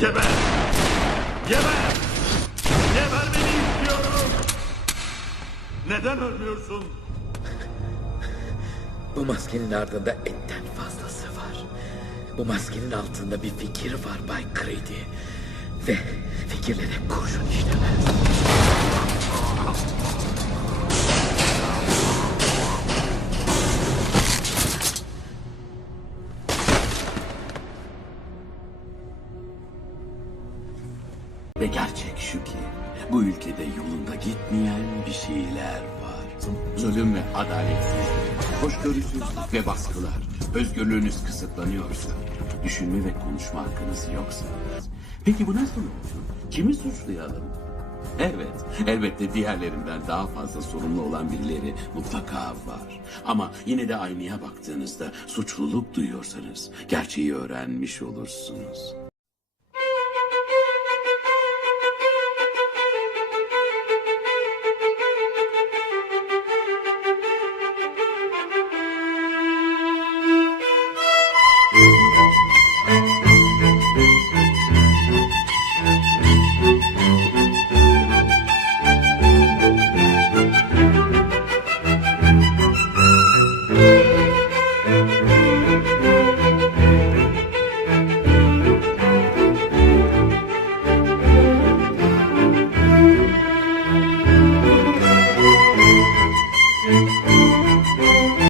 Geber! Geber! Gebermeni istiyorum! Neden ölmüyorsun? Bu maskenin ardında etten fazlası var. Bu maskenin altında bir fikir var Bay Creedy. Ve fikirlere kurşun işlemez. Ve gerçek şu ki bu ülkede yolunda gitmeyen bir şeyler var. Zulüm ve adaletsizlik, hoşgörüsüzlük ve baskılar, özgürlüğünüz kısıtlanıyorsa, düşünme ve konuşma hakkınız yoksa. Peki bu nasıl oldu? Kimi suçlayalım? Evet, elbette diğerlerinden daha fazla sorumlu olan birileri mutlaka var. Ama yine de aynaya baktığınızda suçluluk duyuyorsanız gerçeği öğrenmiş olursunuz.